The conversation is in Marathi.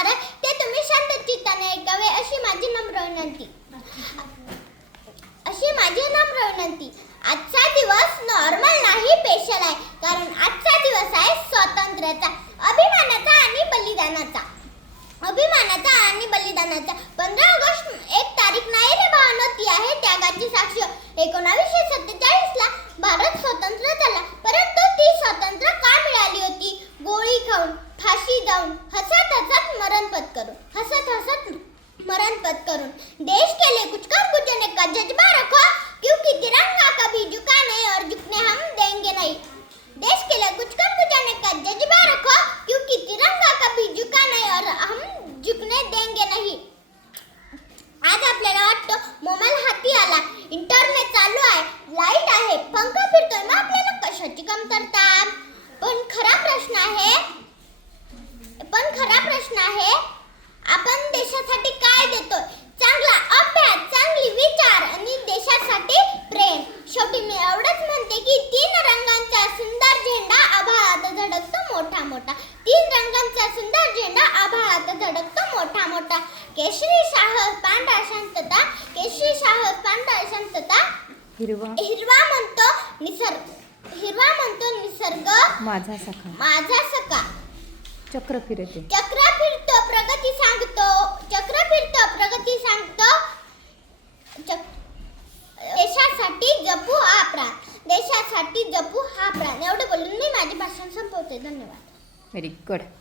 असणार आहे ते तुम्ही शांत चित्ताने ऐकावे अशी माझी नम्र विनंती. आजचा दिवस नॉर्मल नाही, स्पेशल आहे, कारण आजचा दिवस आहे स्वातंत्र्याचा, अभिमानाचा आणि बलिदानाचा. 15 ऑगस्ट एक तारीख नाही रे भावना, ती आहे त्यागाची साक्ष. 1947 ला भारत स्वतंत्र झाला, परंतु ती स्वातंत्र्य का मिळाली होती? गोळी खाऊन, फाशी जाऊन, हसत करून. देश के लिए कुछ कर गुजरने का जज्बा रखो, क्योंकि तिरंगा कभी झुका नहीं और झुकने हम देंगे नहीं. देश के लिए कुछ कर गुजरने का जज्बा रखो, क्योंकि तिरंगा कभी झुका नहीं और हम झुकने देंगे नहीं. आज आपल्याला वाटतं मोबाईल हाती आला, इंटरनेट चालू आहे, लाईट आहे, पंखा फिरतोय, मग आपल्याला कशाची कमतरता? पण खरा प्रश्न आहे आपण देशासाठी काय देतोय? चांगला अभ्यास, चांगली विचार आणि देशासाठी प्रेम. शेवटी मी एवढंच म्हणते की 3 रंगांचा सुंदर झेंडा आभाळात धडकतो मोठा मोठा. 3 रंगांचा सुंदर झेंडा आभाळात धडकतो मोठा मोठा. केशरी शाह पांढरा शांतता, हिरवा म्हणतो निसर्ग माझा सखा. चक्र फिरतो प्रगती सांगतो. देशासाठी जपू हा प्राण. एवढं बोलून मी माझे भाषण संपवते. धन्यवाद. Very good.